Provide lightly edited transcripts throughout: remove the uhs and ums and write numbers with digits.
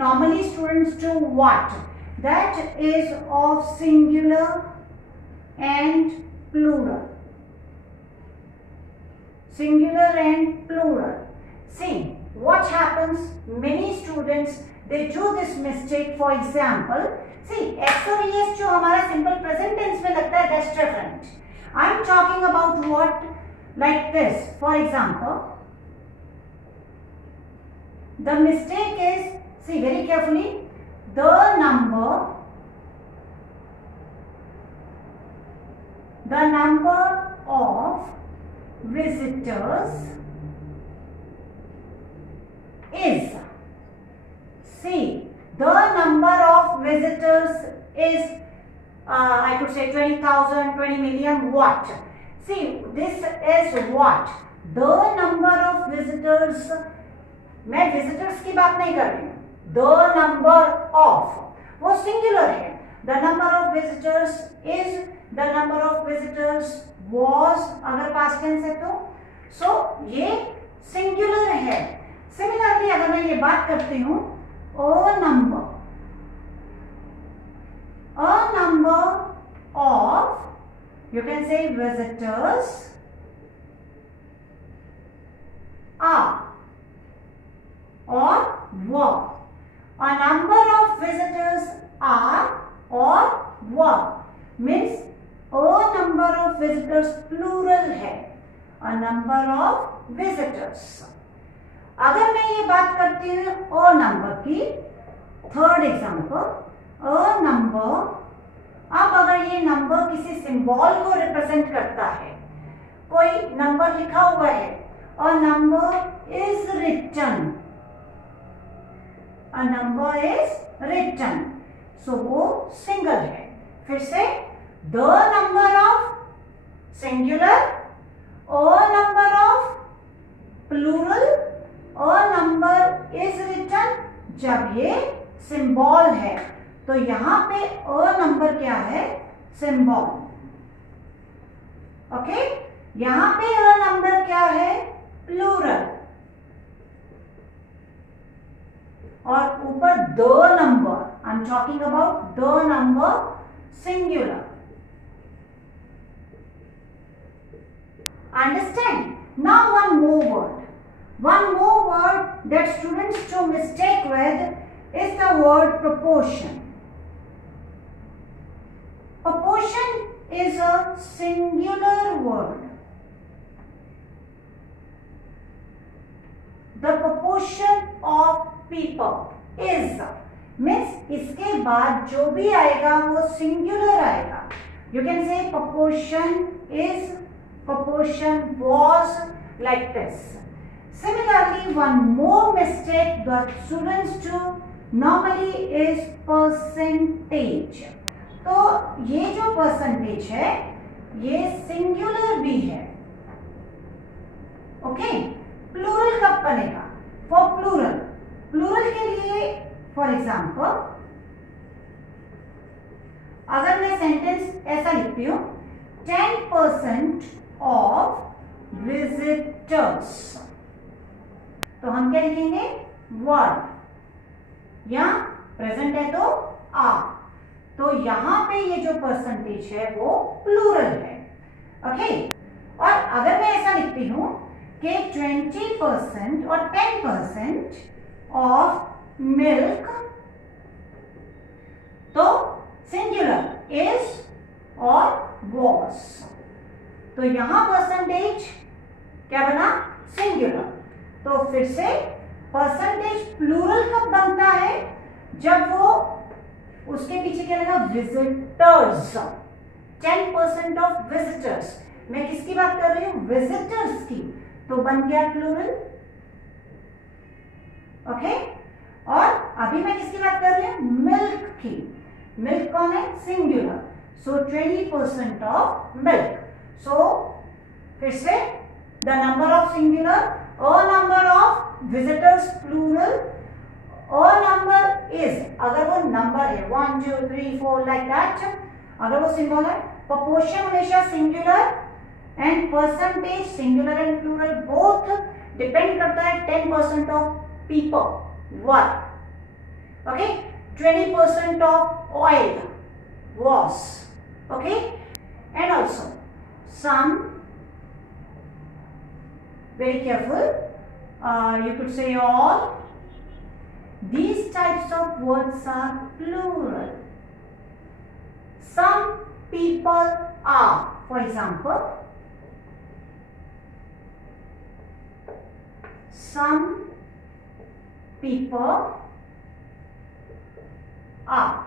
normally students do what? That is of singular and plural. Singular and plural. See what happens, many students they do this mistake. For example, see s और es जो हमारा simple present tense में लगता है that's different. I'm talking about what, like this. For example, the mistake is, see very carefully, the number of visitors is, see the number of visitors is I could say 20,000, 20 million, what? See this is what? The number of visitors, मैं visitors की बात नहीं कर रही हूँ, the number of वो singular है, the number of visitors is, the number of visitors was अगर past tense है तो, so ये singular है. Similarly अगर मैं ये बात करती हूँ a number of, you can say visitors are or were. A number of visitors are or were means a number of visitors plural है, a number of visitors. अगर मैं ये बात करती हूँ a number की, थर्ड एग्जाम्पल, a number, अब अगर ये नंबर किसी सिंबल को रिप्रेजेंट करता है, कोई नंबर लिखा हुआ है, a number is written, a number is written, so वो सिंगल है. फिर से the number of singular, a number of plural, a number is written. जब ये सिंबल है तो यहाँ पे a नंबर क्या है? सिंबल. ओके, यहाँ पे a नंबर क्या है? प्लूरल. और ऊपर the number, I am talking about the number singular. Understand? Now one more word that students do mistake with is the word proportion. Proportion is a singular word. The proportion of people is means इसके बाद जो भी आएगा वो singular आएगा. You can say proportion is, proportion was, like this. Similarly, one more mistake that students do normally is percentage. तो ये जो परसेंटेज है ये सिंगुलर भी है. ओके, प्लूरल कब बनेगा? फॉर प्लूरल के लिए फॉर एग्जाम्पल अगर मैं सेंटेंस ऐसा लिखती हूँ 10% ऑफ विजिटर्स, तो हम क्या लिखेंगे? वर. या प्रेजेंट है तो आर, तो यहां पे ये जो परसेंटेज है वो प्लूरल है. ओके, और अगर मैं ऐसा लिखती हूं कि 20% और 10% ऑफ मिल्क, तो सिंगुलर इज और वॉज, तो यहां परसेंटेज क्या बना? सिंगुलर. तो फिर से परसेंटेज प्लूरल कब बनता है? जब वो उसके पीछे क्या लगा? विजिटर्स. 10% ऑफ विजिटर्स, मैं किसकी बात कर रही हूँ? विजिटर्स की, तो बन गया प्लूरल. ओके, और अभी मैं किसकी बात कर रही हूँ? मिल्क की. मिल्क कौन है? Singular. So 20% of milk. So फिर से the number of singular, a number of visitors plural, a number is, अगर वो नंबर है 1 2 3 4 like that, अगर वो सिंबल है, proportion हमेशा singular and percentage singular and plural both depend करता है 10% of people were. Okay, 20% of oil was. Okay, and also some, very careful, you could say all. These types of words are plural. Some people are, for example, some people are.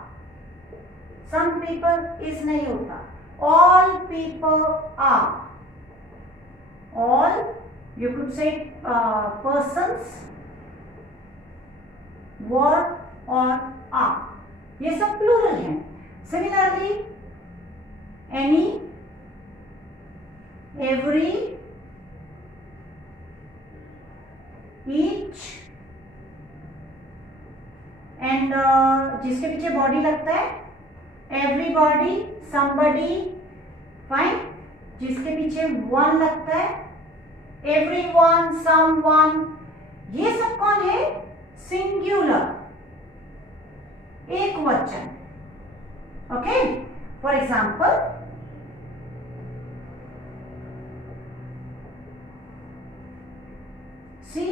Some people is नहीं होता. All people are. All, you could say persons, were और are. ये सब प्लूरल हैं. Similarly, any, every, each, and जिसके पीछे बॉडी लगता है everybody, somebody, fine. जिसके पीछे one लगता है everyone, someone, ये सब कौन है? सिंगुलर, एक वचन. Okay, for example, see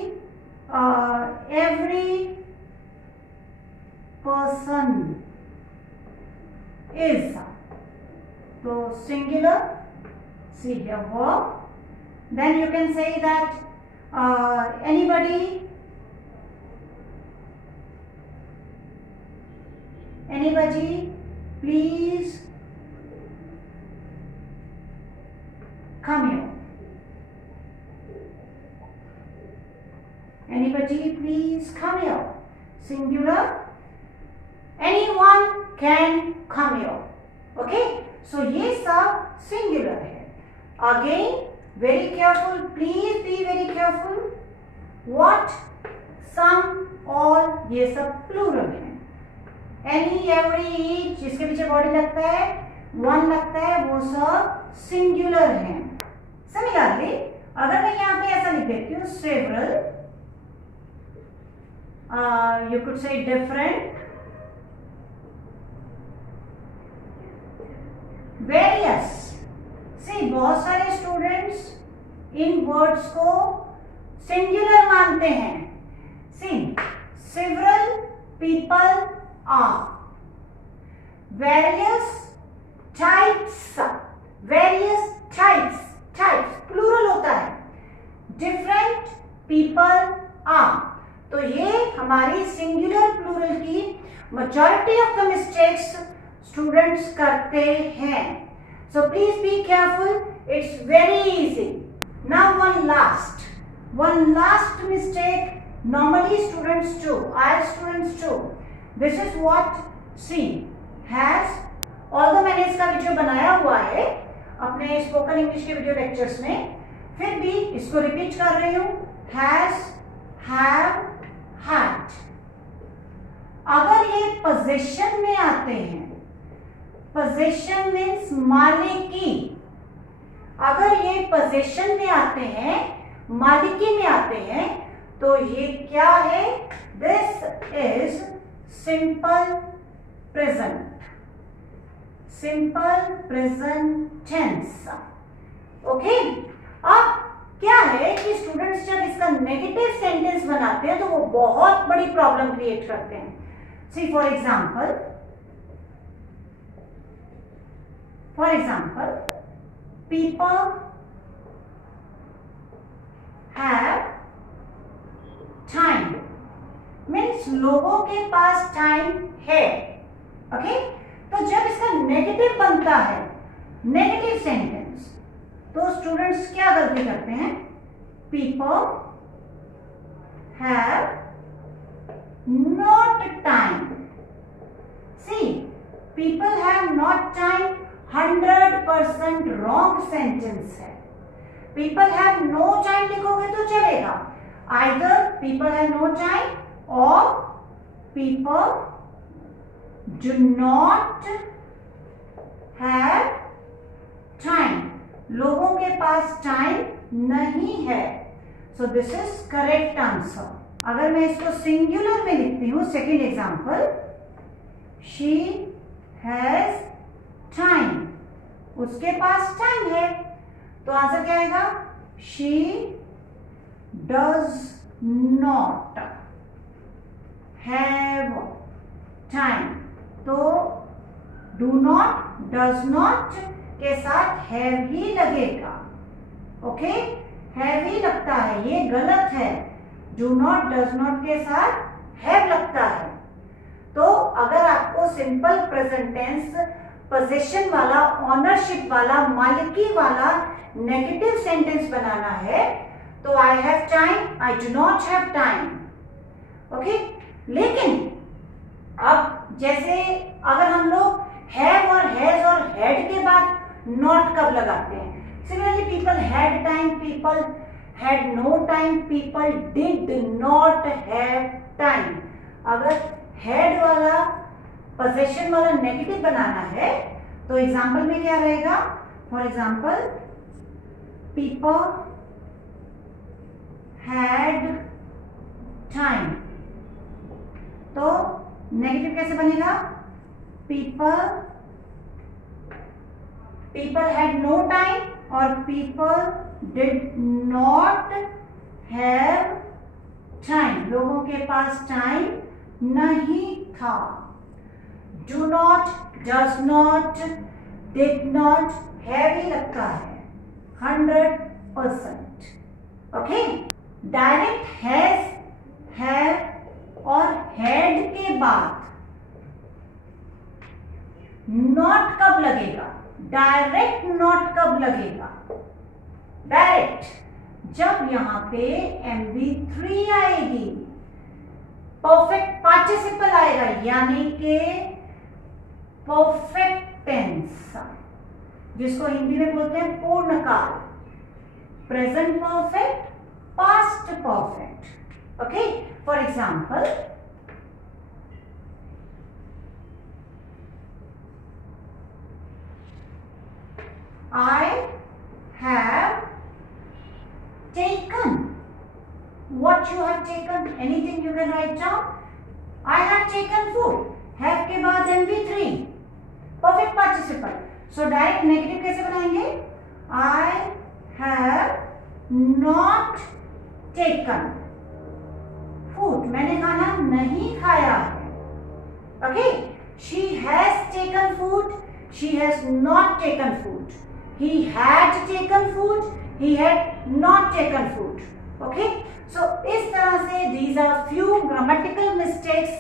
every person is, तो singular. See here verb. Then you can say that anybody, anybody, please come here. Anybody, please come here. Singular. Anyone can come here. Okay, so ये सब singular है. Again, very careful, please be very careful. What, some, all, ये सब plural है. Any, every, each, जिसके पीछे बॉडी लगता है, one लगता है, वो सब सिंगुलर है. सिमिलरली, अगर मैं यहाँ पे ऐसा लिख देती हूँ several, you could say different, various. See, बहुत सारे स्टूडेंट्स इन वर्ड्स को सिंगुलर मानते हैं. See, several people are. Various types, various types, types plural होता है. Different people are. तो ये हमारी सिंगुलर प्लूरल की majority of the mistakes students करते हैं. So please be careful. It's very easy. Now one last mistake normally students do, IELTS students do. This is what, see, has, although मैंने इसका वीडियो बनाया हुआ है अपने स्पोकन इंग्लिश के वीडियो लेक्चर्स में, फिर भी इसको रिपीट कर रही हूँ. has, have, had. अगर ये पोजीशन में आते हैं, पोजीशन मीन्स मालिकी, अगर ये पोजीशन में आते हैं, मालिकी में आते हैं, तो ये क्या है? This is simple present, simple present tense. Okay, अब क्या है कि स्टूडेंट्स जब इसका नेगेटिव सेंटेंस बनाते हैं तो वो बहुत बड़ी प्रॉब्लम क्रिएट करते हैं. See for example, people have time. Means लोगों के पास टाइम है. ओके, तो जब इसका नेगेटिव बनता है, नेगेटिव सेंटेंस, तो स्टूडेंट्स क्या गलती करते हैं? People have not time. See, people have not time 100% wrong sentence है. पीपल हैव नो टाइम लिखोगे तो चलेगा. Either people have no time or people do not have time. लोगों के पास टाइम नहीं है. So this is correct answer. अगर मैं इसको सिंगुलर में लिखती हूं, second example, she has time, उसके पास टाइम है, तो आंसर क्या आएगा? She does not have time. तो डू नॉट, डज नॉट के साथ हैव ही लगेगा। ओके, हैव ही लगता है, ये गलत है। डू नॉट, डज नॉट के साथ हैव लगता है। तो अगर आपको सिंपल प्रेजेंट टेंस पोजीशन वाला, ऑनरशिप वाला, मालिकी वाला नेगेटिव सेंटेंस बनाना है तो I have time, I do not have time. Okay, लेकिन अब जैसे अगर हम लोग हैव और हैज और हैड के बाद नॉट कब लगाते हैं? Similarly people had time, people had no time, people did not have time. अगर हैड वाला पोजीशन वाला नेगेटिव बनाना है तो एग्जाम्पल में क्या रहेगा? For example, people had time, तो नेगेटिव कैसे बनेगा? people had no time और people did not have time, लोगों के पास टाइम नहीं था। do not, does not, did not, have ही लगता है 100%। ओके, डायरेक्ट हैज, हैव और हैड के बाद नॉट कब लगेगा? डायरेक्ट नॉट कब लगेगा? डायरेक्ट जब यहां पे MV3 आएगी, परफेक्ट पार्टिसिपल आएगा, यानी कि परफेक्ट टेंस, जिसको हिंदी में बोलते हैं पूर्ण काल, present perfect, past perfect. Okay, for example, I have taken. What you have taken? Anything you can write down. I have taken food. Have के बाद MV3, perfect participle. So direct negative कैसे बनाएंगे? I have not taken food. मैंने खाना नहीं खाया है। Okay? She has taken food. She has not taken food. He had taken food, he had not taken food. Okay, so इस तरह से these are few grammatical mistakes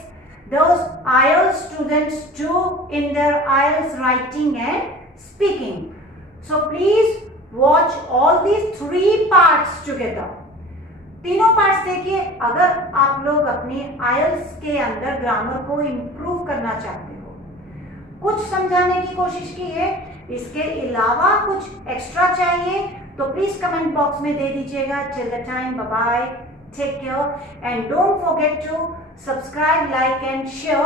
those IELTS students do in their IELTS writing and speaking. So please watch all these 3 parts together. तीनों पार्ट्स देखिए। अगर आप लोग अपने IELTS के अंदर ग्रामर को इम्प्रूव करना चाहते हो, कुछ समझाने की कोशिश की है, इसके अलावा कुछ एक्स्ट्रा चाहिए तो प्लीज कमेंट बॉक्स में दे दीजिएगा। Till the time, bye bye, take care and don't forget to subscribe, like and share